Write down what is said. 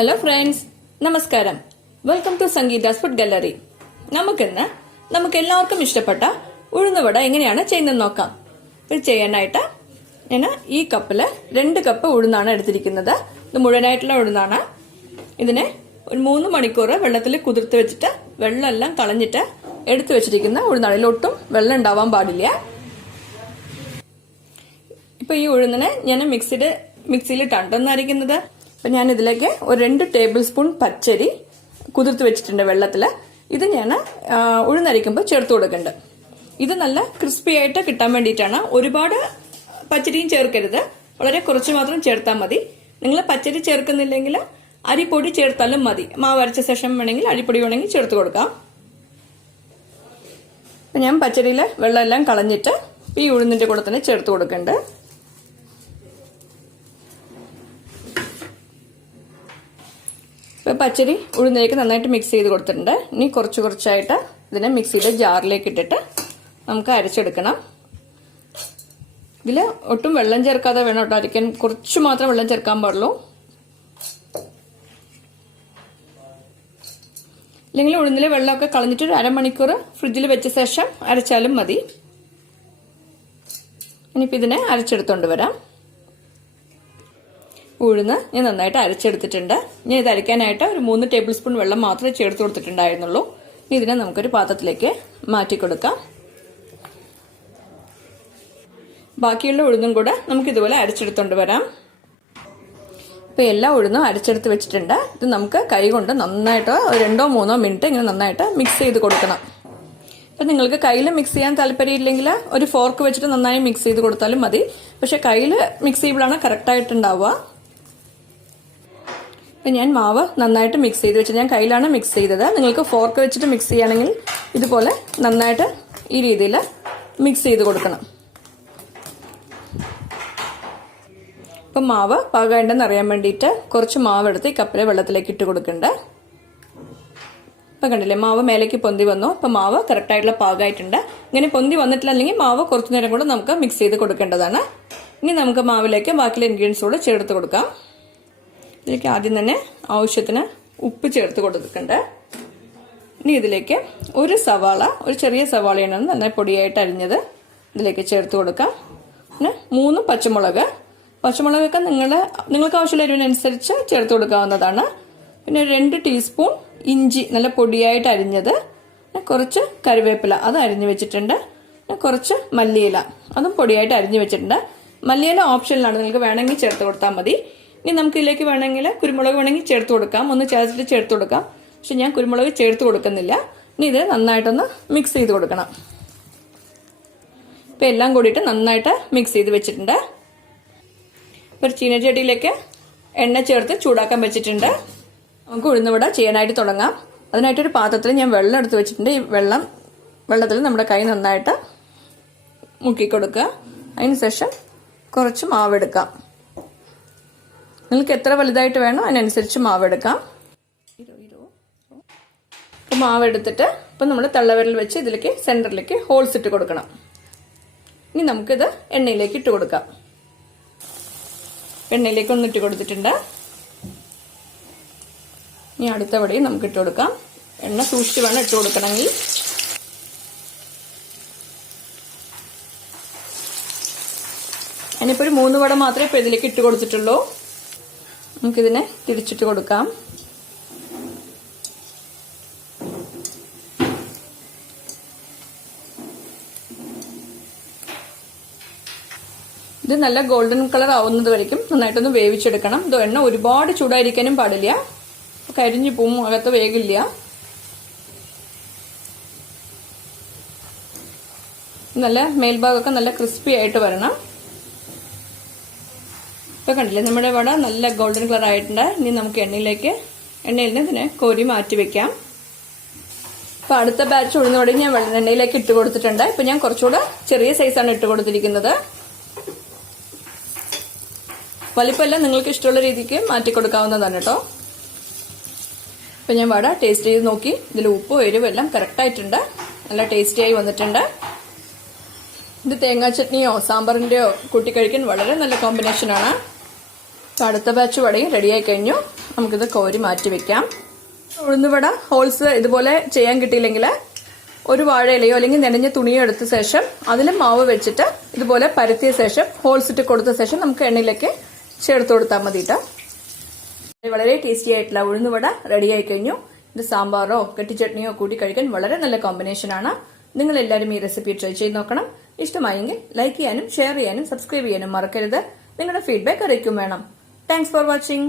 Hello friends, നമസ്കാരം. Welcome to Sangeetha's food gallery. നമുക്ക് എല്ലാവർക്കും ഇഷ്ടപ്പെട്ട ഉഴുന്നുവട എങ്ങനെയാണ് ചെയ്യുന്നത് നോക്കാം. ഇത് ചെയ്യാനായിട്ട് ഞാൻ ഈ കപ്പില് 2 കപ്പ് ഉഴുന്നാണ് എടുത്തിരിക്കുന്നത്. ഇത് മുഴുവനായിട്ടുള്ള ഉഴുന്നാണ്. ഇതിനെ ഒരു 3 മണിക്കൂർ വെള്ളത്തിൽ കുതിർത്ത് വെച്ചിട്ട് വെള്ളമെല്ലാം കളഞ്ഞിട്ട് എടുത്തു വെച്ചിരിക്കുന്ന ഉഴുന്നാണ്. ഇതിലൊട്ടും വെള്ളം ഉണ്ടാവാൻ പാടില്ല. ഇപ്പൊ ഈ ഉഴുന്നിനെ ഞാൻ മിക്സിയിലിട്ടാണ് അരിക്കുന്നത്. അപ്പൊ ഞാൻ ഇതിലേക്ക് ഒരു 2 ടേബിൾ സ്പൂൺ പച്ചരി കുതിർത്ത് വെച്ചിട്ടുണ്ട് വെള്ളത്തില്. ഇത് ഞാൻ ഉഴുന്നരിക്കുമ്പോൾ ചേർത്ത് കൊടുക്കുന്നുണ്ട്. ഇത് നല്ല ക്രിസ്പി ആയിട്ട് കിട്ടാൻ വേണ്ടിയിട്ടാണ്. ഒരുപാട് പച്ചരിയും ചേർക്കരുത്, വളരെ കുറച്ച് മാത്രം ചേർത്താൽ മതി. നിങ്ങൾ പച്ചരി ചേർക്കുന്നില്ലെങ്കിൽ അരിപ്പൊടി ചേർത്താലും മതി. മാവ് അരച്ച ശേഷം വേണമെങ്കിൽ അരിപ്പൊടി വേണമെങ്കിൽ ചേർത്ത് കൊടുക്കാം. ഞാൻ പച്ചരിയിലെ വെള്ളമെല്ലാം കളഞ്ഞിട്ട് ഈ ഉഴുന്നിന്റെ കൂടെ തന്നെ ചേർത്ത് കൊടുക്കുന്നുണ്ട്. പച്ചരി ഉഴുന്നിലേക്ക് നന്നായിട്ട് മിക്സ് ചെയ്ത് കൊടുത്തിട്ടുണ്ട്. ഇനി കുറച്ചായിട്ട് ഇതിനെ മിക്സിയുടെ ജാറിലേക്ക് ഇട്ടിട്ട് നമുക്ക് അരച്ചെടുക്കണം. ഇതിൽ ഒട്ടും വെള്ളം ചേർക്കാതെ വേണം കേട്ടോ അരയ്ക്കാൻ. കുറച്ച് മാത്രം വെള്ളം ചേർക്കാൻ പാടുള്ളൂ. അല്ലെങ്കിൽ ഉഴുന്നിലെ വെള്ളമൊക്കെ കളഞ്ഞിട്ട് ഒരു അരമണിക്കൂർ ഫ്രിഡ്ജിൽ വെച്ച ശേഷം അരച്ചാലും മതി. ഇനിയിപ്പോൾ ഇതിനെ അരച്ചെടുത്തോണ്ട് വരാം. ഉഴുന്ന് ഞാൻ നന്നായിട്ട് അരച്ചെടുത്തിട്ടുണ്ട്. ഞാൻ ഇത് അരയ്ക്കാനായിട്ട് ഒരു 3 ടേബിൾ സ്പൂൺ വെള്ളം മാത്രമേ ചേർത്ത് കൊടുത്തിട്ടുണ്ടായിരുന്നുള്ളൂ. ഇതിനെ നമുക്കൊരു പാത്രത്തിലേക്ക് മാറ്റി കൊടുക്കാം. ബാക്കിയുള്ള ഉഴുന്നും കൂടെ നമുക്ക് ഇതുപോലെ അരച്ചെടുത്തോണ്ട് വരാം. ഇപ്പൊ എല്ലാ ഉഴുന്നും അരച്ചെടുത്ത് വെച്ചിട്ടുണ്ട്. ഇത് നമുക്ക് കൈ കൊണ്ട് നന്നായിട്ട് 2-3 മിനിറ്റ് ഇങ്ങനെ നന്നായിട്ട് മിക്സ് ചെയ്ത് കൊടുക്കണം. അപ്പൊ നിങ്ങൾക്ക് കയ്യിൽ മിക്സ് ചെയ്യാൻ താല്പര്യമില്ലെങ്കിൽ ഒരു ഫോർക്ക് വെച്ചിട്ട് നന്നായി മിക്സ് ചെയ്ത് കൊടുത്താലും മതി. പക്ഷെ കയ്യിൽ മിക്സ് ചെയ്യുമ്പോഴാണ് കറക്റ്റ് ആയിട്ടുണ്ടാവുക. ഇപ്പം ഞാൻ മാവ് നന്നായിട്ട് മിക്സ് ചെയ്ത് വെച്ചിട്ട് ഞാൻ കയ്യിലാണ് മിക്സ് ചെയ്തത്. നിങ്ങൾക്ക് ഫോർക്ക് വെച്ചിട്ട് മിക്സ് ചെയ്യുകയാണെങ്കിൽ ഇതുപോലെ നന്നായിട്ട് ഈ രീതിയിൽ മിക്സ് ചെയ്ത് കൊടുക്കണം. ഇപ്പം മാവ് പാകമുണ്ടെന്ന് അറിയാൻ വേണ്ടിയിട്ട് കുറച്ച് മാവ് എടുത്ത് ഈ കപ്പിലെ വെള്ളത്തിലേക്ക് ഇട്ട് കൊടുക്കണ്ടേ. ഇപ്പം കണ്ടില്ലേ, മാവ് മേലേക്ക് പൊന്തി വന്നു. ഇപ്പം മാവ് കറക്റ്റായിട്ടുള്ള പാകമായിട്ടുണ്ട്. ഇങ്ങനെ പൊന്തി വന്നിട്ടില്ല, അല്ലെങ്കിൽ മാവ് കുറച്ചു നേരം കൂടെ നമുക്ക് മിക്സ് ചെയ്ത് കൊടുക്കേണ്ടതാണ്. ഇനി നമുക്ക് മാവിലേക്ക് ബാക്കിയുള്ള ഇൻഗ്രീഡിയൻസ് കൂടെ ചേർത്ത് കൊടുക്കാം. ഇതിലേക്ക് ആദ്യം തന്നെ ആവശ്യത്തിന് ഉപ്പ് ചേർത്ത് കൊടുക്കുന്നുണ്ട്. ഇനി ഇതിലേക്ക് ഒരു ചെറിയ സവാളയാണ് നന്നായി പൊടിയായിട്ട് അരിഞ്ഞത് ഇതിലേക്ക് ചേർത്ത് കൊടുക്കാം. പിന്നെ 3 പച്ചമുളകൊക്കെ നിങ്ങൾക്ക് ആവശ്യമുള്ള എരിവിനനുസരിച്ച് ചേർത്ത് കൊടുക്കാവുന്നതാണ്. പിന്നെ 2 ടീസ്പൂൺ ഇഞ്ചി നല്ല പൊടിയായിട്ട് അരിഞ്ഞത്, കുറച്ച് കറിവേപ്പില അത് അരിഞ്ഞു വെച്ചിട്ടുണ്ട്, കുറച്ച് മല്ലിയില അതും പൊടിയായിട്ട് അരിഞ്ഞു വെച്ചിട്ടുണ്ട്. മല്ലിയില ഓപ്ഷനിലാണ്, നിങ്ങൾക്ക് വേണമെങ്കിൽ ചേർത്ത് കൊടുത്താൽ മതി. ഇനി നമുക്ക് ഇതിലേക്ക് വേണമെങ്കിൽ കുരുമുളക് വേണമെങ്കിൽ ചേർത്ത് കൊടുക്കാം, ഒന്ന് ചതച്ചിട്ട് ചേർത്ത് കൊടുക്കാം. പക്ഷെ ഞാൻ കുരുമുളക് ചേർത്ത് കൊടുക്കുന്നില്ല. ഇനി ഇത് നന്നായിട്ടൊന്ന് മിക്സ് ചെയ്ത് കൊടുക്കണം. ഇപ്പം എല്ലാം കൂടിയിട്ട് നന്നായിട്ട് മിക്സ് ചെയ്ത് വെച്ചിട്ടുണ്ട്. ഒരു ചീനച്ചട്ടിയിലേക്ക് എണ്ണ ചേർത്ത് ചൂടാക്കാൻ വെച്ചിട്ടുണ്ട്. നമുക്ക് ഉഴുന്നുവട ചെയ്യാനായിട്ട് തുടങ്ങാം. അതിനായിട്ടൊരു പാത്രത്തിൽ ഞാൻ വെള്ളം എടുത്ത് വെച്ചിട്ടുണ്ട്. ഈ വെള്ളത്തിൽ നമ്മുടെ കൈ നന്നായിട്ട് മുക്കി കൊടുക്കുക. അതിനുശേഷം കുറച്ച് മാവെടുക്കാം. നിങ്ങൾക്ക് എത്ര വലുതായിട്ട് വേണോ അതിനനുസരിച്ച് മാവെടുക്കാം. ഇപ്പം മാവെടുത്തിട്ട് ഇപ്പം നമ്മൾ തള്ളവിരൽ വെച്ച് ഇതിലേക്ക് സെന്ററിലേക്ക് ഹോൾസ് ഇട്ട് കൊടുക്കണം. ഇനി നമുക്കിത് എണ്ണയിലേക്ക് ഇട്ട് കൊടുക്കാം. എണ്ണയിലേക്ക് ഒന്ന് ഇട്ട് കൊടുത്തിട്ടുണ്ട്. ഇനി അടുത്ത വടിയും നമുക്ക് ഇട്ട് കൊടുക്കാം. എണ്ണ സൂക്ഷിച്ച് വേണം ഇട്ട് കൊടുക്കണമെങ്കിൽ. ഞാനിപ്പോൾ ഒരു 3 വട മാത്രമേ ഇപ്പോൾ ഇതിലേക്ക് ഇട്ട് കൊടുത്തിട്ടുള്ളൂ. നമുക്കിതിനെ തിരിച്ചിട്ട് കൊടുക്കാം. ഇത് നല്ല ഗോൾഡൻ കളർ ആവുന്നത് വരയ്ക്കും നന്നായിട്ടൊന്ന് വേവിച്ചെടുക്കണം. ഇത് എണ്ണ ഒരുപാട് ചൂടായിരിക്കാനും പാടില്ല, കരിഞ്ഞു പോവും, അകത്ത് വേഗില്ല. നല്ല മേൽഭാഗമൊക്കെ നല്ല ക്രിസ്പി ആയിട്ട് വരണം. ഇപ്പൊ കണ്ടില്ലേ, നമ്മുടെ വട നല്ല ഗോൾഡൻ കളർ ആയിട്ടുണ്ട്. ഇനി നമുക്ക് എണ്ണയിൽ നിന്ന് ഇതിനെ കോരി മാറ്റി വെക്കാം. ഇപ്പൊ അടുത്ത ബാച്ച് ഉഴുന്നുവട ഞാൻ എണ്ണയിലേക്ക് ഇട്ട് കൊടുത്തിട്ടുണ്ട്. ഇപ്പൊ ഞാൻ കുറച്ചുകൂടെ ചെറിയ സൈസാണ് ഇട്ട് കൊടുത്തിരിക്കുന്നത്. വലിപ്പമെല്ലാം നിങ്ങൾക്ക് ഇഷ്ടമുള്ള രീതിക്ക് മാറ്റി കൊടുക്കാവുന്നതാണ് കേട്ടോ. ഇപ്പൊ ഞാൻ വട ടേസ്റ്റ് ചെയ്ത് നോക്കി. ഇതിൽ ഉപ്പും എരിവും എല്ലാം കറക്റ്റ് ആയിട്ടുണ്ട്. നല്ല ടേസ്റ്റിയായി വന്നിട്ടുണ്ട്. ഇത് തേങ്ങാ ചട്നിയോ സാമ്പാറിന്റെയോ കൂട്ടി കഴിക്കാൻ വളരെ നല്ല കോമ്പിനേഷനാണ്. അടുത്ത ബാച്ച് വടയും റെഡിയായി കഴിഞ്ഞു. നമുക്കിത് കോരി മാറ്റി വെക്കാം. ഉഴുന്നുവട ഹോൾസ് ഇതുപോലെ ചെയ്യാൻ കിട്ടിയില്ലെങ്കിൽ ഒരു വാഴയിലയോ അല്ലെങ്കിൽ നനഞ്ഞ തുണിയോ എടുത്ത ശേഷം അതിലും മാവ് വെച്ചിട്ട് ഇതുപോലെ പരത്തിയ ശേഷം ഹോൾസ് ഇട്ട് കൊടുത്ത ശേഷം നമുക്ക് എണ്ണയിലേക്ക് ചേർത്ത് കൊടുത്താൽ മതിയിട്ട്. വളരെ ടേസ്റ്റി ആയിട്ടുള്ള ഉഴുന്നുവട റെഡി ആയി കഴിഞ്ഞു. ഇത് സാമ്പാറോ കെട്ടി ചട്നിയോ കൂട്ടി കഴിക്കാൻ വളരെ നല്ല കോമ്പിനേഷനാണ്. നിങ്ങൾ എല്ലാവരും ഈ റെസിപ്പി ട്രൈ ചെയ്ത് നോക്കണം. ഇഷ്ടമായെങ്കിൽ ലൈക്ക് ചെയ്യാനും ഷെയർ ചെയ്യാനും സബ്സ്ക്രൈബ് ചെയ്യാനും മറക്കരുത്. നിങ്ങളുടെ ഫീഡ്ബാക്ക് അറിയിക്കും വേണം. Thanks for watching.